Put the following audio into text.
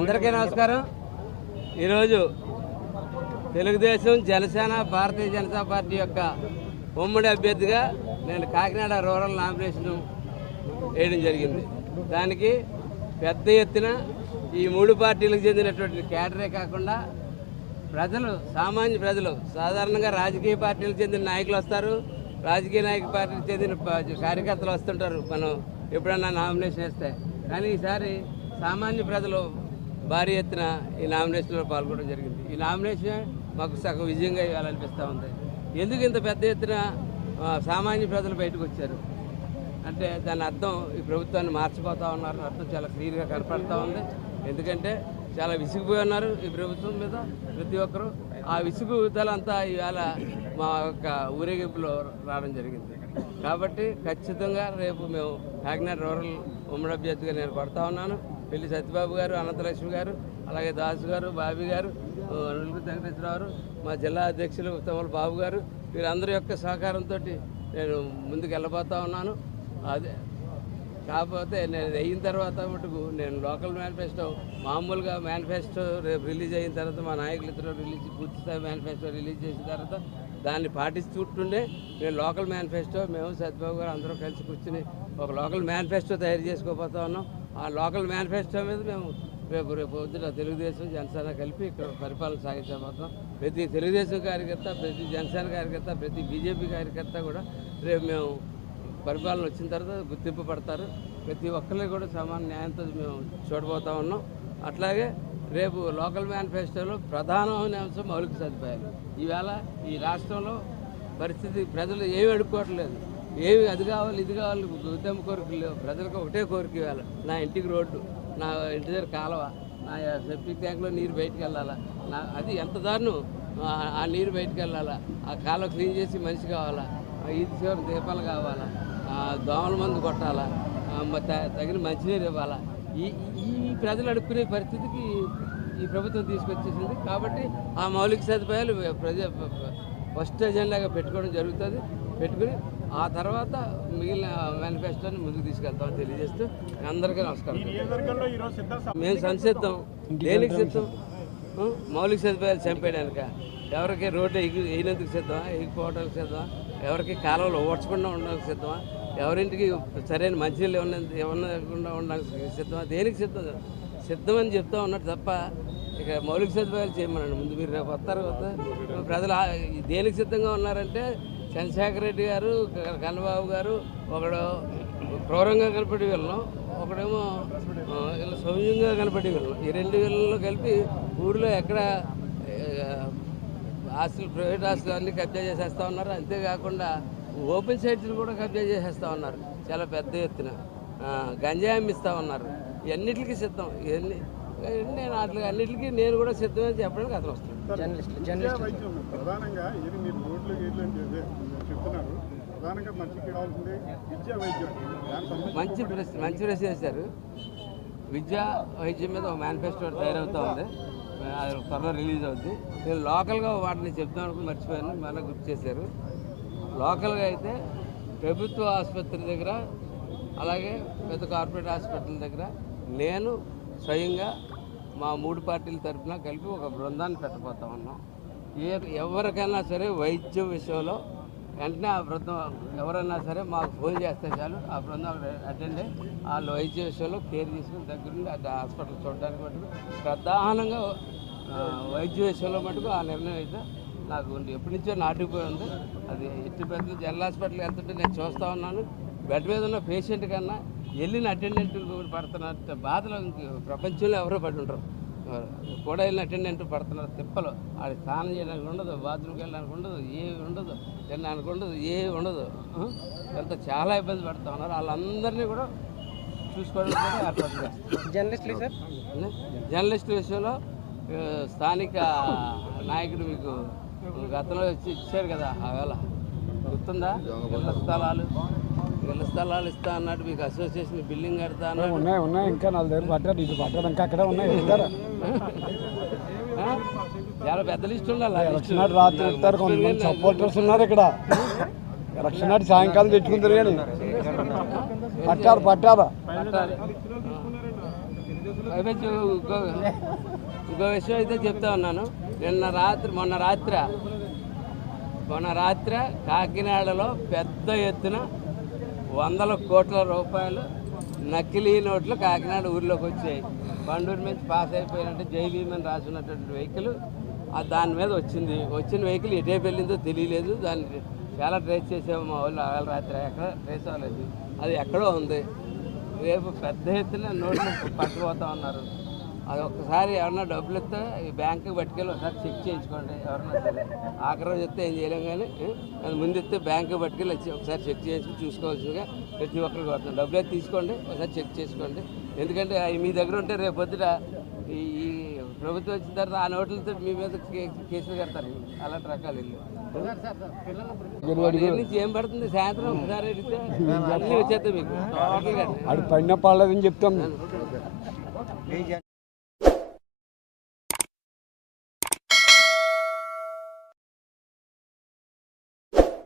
అందరికీ నమస్కారం. ఈరోజు తెలుగుదేశం, జనసేన, భారతీయ జనతా పార్టీ యొక్క ఉమ్మడి అభ్యర్థిగా నేను కాకినాడ రూరల్ నామినేషన్ వేయడం జరిగింది. దానికి పెద్ద ఎత్తున ఈ మూడు పార్టీలకు చెందినటువంటి కేడరే కాకుండా ప్రజలు, సామాన్య ప్రజలు, సాధారణంగా రాజకీయ పార్టీలకు చెందిన నాయకులు వస్తారు, రాజకీయ పార్టీలకు చెందిన కార్యకర్తలు వస్తుంటారు మనం ఎప్పుడన్నా నామినేషన్ వేస్తే. కానీ ఈసారి సామాన్య ప్రజలు భారీ ఎత్తున ఈ నామినేషన్లో పాల్గొనడం జరిగింది. ఈ నామినేషన్ మాకు సగం విజయంగా ఇవ్వాలనిపిస్తూ ఉంది. ఎందుకు ఇంత పెద్ద ఎత్తున సామాన్య ప్రజలు బయటకు వచ్చారు అంటే దాని అర్థం ఈ ప్రభుత్వాన్ని మార్చిపోతూ ఉన్నారు అర్థం చాలా క్లియర్గా కనపడుతూ ఉంది. ఎందుకంటే చాలా విసిగిపోయి ఉన్నారు ఈ ప్రభుత్వం మీద ప్రతి ఒక్కరూ. ఆ విసుగుదలంతా ఇవాళ మా యొక్క ఊరేగింపులో రావడం జరిగింది. కాబట్టి ఖచ్చితంగా రేపు మేము కాకినాడ రూరల్ ఉమ్మడి అభ్యర్థిగా నేను కొడతా ఉన్నాను. పెళ్లి సత్యబాబు గారు, అనంతలక్ష్మి గారు, అలాగే దాసు గారు, బాబీ గారు, నులుగు వెంకటేశ్వరరావు, మా జిల్లా అధ్యక్షులు తమల బాబు గారు, వీరందరి యొక్క సహకారంతో నేను ముందుకు వెళ్ళబోతా ఉన్నాను. అదే కాకపోతే నేను అయిన తర్వాత మటుకు నేను లోకల్ మేనిఫెస్టో, మామూలుగా మేనిఫెస్టో రేపు రిలీజ్ అయిన తర్వాత మా నాయకులు ఇద్దరు పూర్తిస్థాయి మేనిఫెస్టో రిలీజ్ చేసిన తర్వాత దాన్ని పాటిస్తుంటుండే నేను లోకల్ మేనిఫెస్టో, మేము సత్యబాబు గారు అందరూ కలిసి కూర్చుని ఒక లోకల్ మేనిఫెస్టో తయారు చేసుకోబోతా ఉన్నాం. ఆ లోకల్ మేనిఫెస్టో మీద మేము రేపు పొద్దున తెలుగుదేశం, జనసేన కలిపి ఇక్కడ పరిపాలన సాగించబోతున్నాం. ప్రతి తెలుగుదేశం కార్యకర్త, ప్రతి జనసేన కార్యకర్త, ప్రతి బీజేపీ కార్యకర్త కూడా రేపు మేము పరిపాలన వచ్చిన తర్వాత గుర్తింపు పడతారు. ప్రతి ఒక్కరికి కూడా సమాన న్యాయంతో మేము చూడబోతా ఉన్నాం. అట్లాగే రేపు లోకల్ మేనిఫెస్టోలో ప్రధానమైన అంశం మౌలిక సదుపాయాలు. ఈవేళ ఈ రాష్ట్రంలో పరిస్థితి ప్రజలు ఏమి అడుక్కోవట్లేదు, ఏమి అది కావాలి ఇది కావాలి ఉత్తమ కోరికలు లేవు. ప్రజలకు ఒకటే కోరిక ఇవ్వాలి, నా ఇంటికి రోడ్డు, నా ఇంటి దగ్గర కాలువ, నా సెప్టిక్ ట్యాంక్లో నీరు బయటికి వెళ్ళాలా, అది ఎంత దారుణం, ఆ నీరు బయటికి వెళ్ళాలా, ఆ కాలువ క్లీన్ చేసి మనిషి కావాలా, ఈది చివరి దీపాలు కావాలా, దోమల మందు కొట్టాలా, తగిన మంచినీరు ఇవ్వాలా. ఈ ప్రజలు అడుక్కునే పరిస్థితికి ఈ ప్రభుత్వం తీసుకొచ్చేసింది. కాబట్టి ఆ మౌలిక సదుపాయాలు ఫస్ట్ ఎజెండాగా పెట్టుకోవడం జరుగుతుంది. పెట్టుకుని ఆ తర్వాత మిగిలిన మేనిఫెస్టోని ముందుకు తీసుకెళ్తామని తెలియజేస్తూ అందరికీ నమస్కారం. మేము సంసిద్ధం, దేనికి సిద్ధం? మౌలిక సదుపాయాలు చంపేయడానిక? ఎవరికి రోడ్డు వేయినందుకు సిద్ధమా, ఎగిపోవడానికి సిద్ధమా? ఎవరికి కాలంలో ఓడ్చకుండా ఉండడానికి సిద్ధమా? ఎవరింటికి సరైన మంచినీళ్ళు ఇవ్వకుండా ఉండడానికి సిద్ధమా? దేనికి సిద్ధమని చెప్తా ఉన్నట్టు తప్ప ఇక మౌలిక సదుపాయాలు చేయమనండి. ముందు మీరు రేపు వస్తారు ప్రజలు దేనికి సిద్ధంగా ఉన్నారంటే చంద్రశేఖర్ రెడ్డి గారు, కన్నబాబు గారు, ఒకడు క్రూరంగా కనపడి వెళ్ళం, ఒకడేమో ఇలా సౌమ్యంగా కనపడి వెళ్ళం. ఈ రెండు వీళ్ళలో కలిపి ఊరిలో ఎక్కడ ఆస్తులు, ప్రైవేట్ ఆస్తులు అన్నీ కబ్జా చేసేస్తూ ఉన్నారు. అంతేకాకుండా ఓపెన్ సైట్స్ని కూడా కబ్జా చేసేస్తూ ఉన్నారు చాలా పెద్ద ఎత్తున. గంజాయి అమ్మిస్తూ ఉన్నారు. ఇవన్నిటికీ సిద్ధం. ఇవన్నీ నేను వాటికి అన్నింటికి నేను కూడా సిద్ధమని చెప్పడానికి అతను వస్తాను. మంచి ప్రశ్న చేశారు. విద్యా వైద్యం మీద ఒక మేనిఫెస్టో తయారవుతూ ఉంది, అది త్వరలో రిలీజ్ అవుద్ది. నేను లోకల్గా వాటిని చెప్తాను అనుకుని మర్చిపోయాను, మళ్ళీ గుర్తు చేశారు. లోకల్గా అయితే ప్రభుత్వ ఆసుపత్రి దగ్గర, అలాగే పెద్ద కార్పొరేట్ హాస్పిటల్ దగ్గర నేను స్వయంగా మా మూడు పార్టీల తరఫున కలిపి ఒక బృందాన్ని పెట్టబోతా ఉన్నాం. ఎవరికైనా సరే వైద్యం విషయంలో వెంటనే ఆ బృందం ఎవరైనా సరే మాకు ఫోన్ చేస్తే చాలు, ఆ బృందం అటెండ్ అయ్యి వాళ్ళు వైద్య విషయంలో కేర్ తీసుకుని దగ్గరుండి అది హాస్పిటల్ చూడడానికి మటుకు ప్రధానంగా వైద్య విషయంలో మటుకు ఆ నిర్ణయం అయితే నాకు ఎప్పటి నుంచో నాటుకుపోయి ఉంది. అది ఎట్టి పెద్ద జనరల్ హాస్పిటల్కి వెళ్తుంటే నేను చూస్తూ ఉన్నాను. బెడ్ మీద ఉన్న పేషెంట్ కన్నా వెళ్ళిన అటెండెంట్ పడుతున్న బాధలు ప్రపంచంలో ఎవరో పడి ఉంటారు. కూడా వెళ్ళిన అటెండెంట్ పడుతున్నారు తిప్పలు. అది స్నానం చేయడానికి ఉండదు, బాత్రూమ్కి వెళ్ళడానికి ఉండదు, ఏమి ఉండదు, తినడానికి ఉండదు, ఏమి ఉండదు. ఎంత చాలా ఇబ్బంది పడుతూ ఉన్నారు. వాళ్ళందరినీ కూడా చూసుకోవడానికి ఏర్పాటు చేస్తారు. జర్నలిస్టుల విషయంలో స్థానిక నాయకుడు మీకు గతంలో వచ్చి ఇచ్చారు కదా, ఆవేళ గుర్తుందా? ఇళ్ళ స్థలాలు ఇస్తా అన్నట్టు మీకు అసోసియేషన్ బిల్డింగ్ కడతా అన్నాడు. ఉన్నాయి ఇంకా 4 దగ్గర పట్టారు, ఇది పట్టారు, ఇంకా అక్కడే ఉన్నాయి. చాలా పెద్ద లిస్ట్ ఉండాలి. రాత్రి ఇస్తారు, కొంతమంది సపోర్టర్స్ ఉన్నారు ఇక్కడ. ఎలక్షన్ నాటి సాయంకాలం తెచ్చుకుంటారు కానీ పట్టారు. పైపెచ్చు ఇంకో విషయం అయితే చెప్తా ఉన్నాను. మొన్న రాత్రి కాకినాడలో పెద్ద ఎత్తున 100 కోట్ల రూపాయలు నకిలీ నోట్లు కాకినాడ ఊర్లోకి వచ్చాయి. బండూరు నుంచి పాస్ అయిపోయినట్టు జైబీమని రాసున్నటువంటి వెహికల్ దాని మీద వచ్చిన వెహికల్ ఎటేపు వెళ్ళిందో తెలియలేదు. దాన్ని చాలా ట్రేస్ చేసాము మా వాళ్ళు ఆగల రాత్రి, ఎక్కడ ట్రేస్ అవ్వలేదు. అది ఎక్కడో ఉంది. రేపు పెద్ద ఎత్తున నోట్లు పట్టుకుపోతా ఉన్నారు. అది ఒక్కసారి ఎవరన్నా డబ్బులు ఇస్తే ఈ బ్యాంకుకి పట్టుకెళ్ళి ఒకసారి చెక్ చేయించుకోండి. ఎవరన్నా సరే ఆఖరి రోజు ఇస్తే ఏం చేయలేం, కానీ అది ముందు ఇస్తే బ్యాంకుకి పట్టుకెళ్ళి ఒకసారి చెక్ చేయించుకుని చూసుకోవాల్సిందిగా ప్రతి ఒక్కరికి కోరుతున్నాను. డబ్బులు అయితే తీసుకోండి, ఒకసారి చెక్ చేసుకోండి. ఎందుకంటే అవి మీ దగ్గర ఉంటే రేపు పొద్దుట ఈ ప్రభుత్వం వచ్చిన తర్వాత ఆ నోట్లతో మీ మీద కేసులు కడతారు. అలాంటి రకాలు ఇల్లు నుంచి ఏం పడుతుంది. సాయంత్రం ఒకసారి అడిగితే అన్నీ వచ్చేస్తాయి మీకు. అది పడిన పడలేదని చెప్తాం.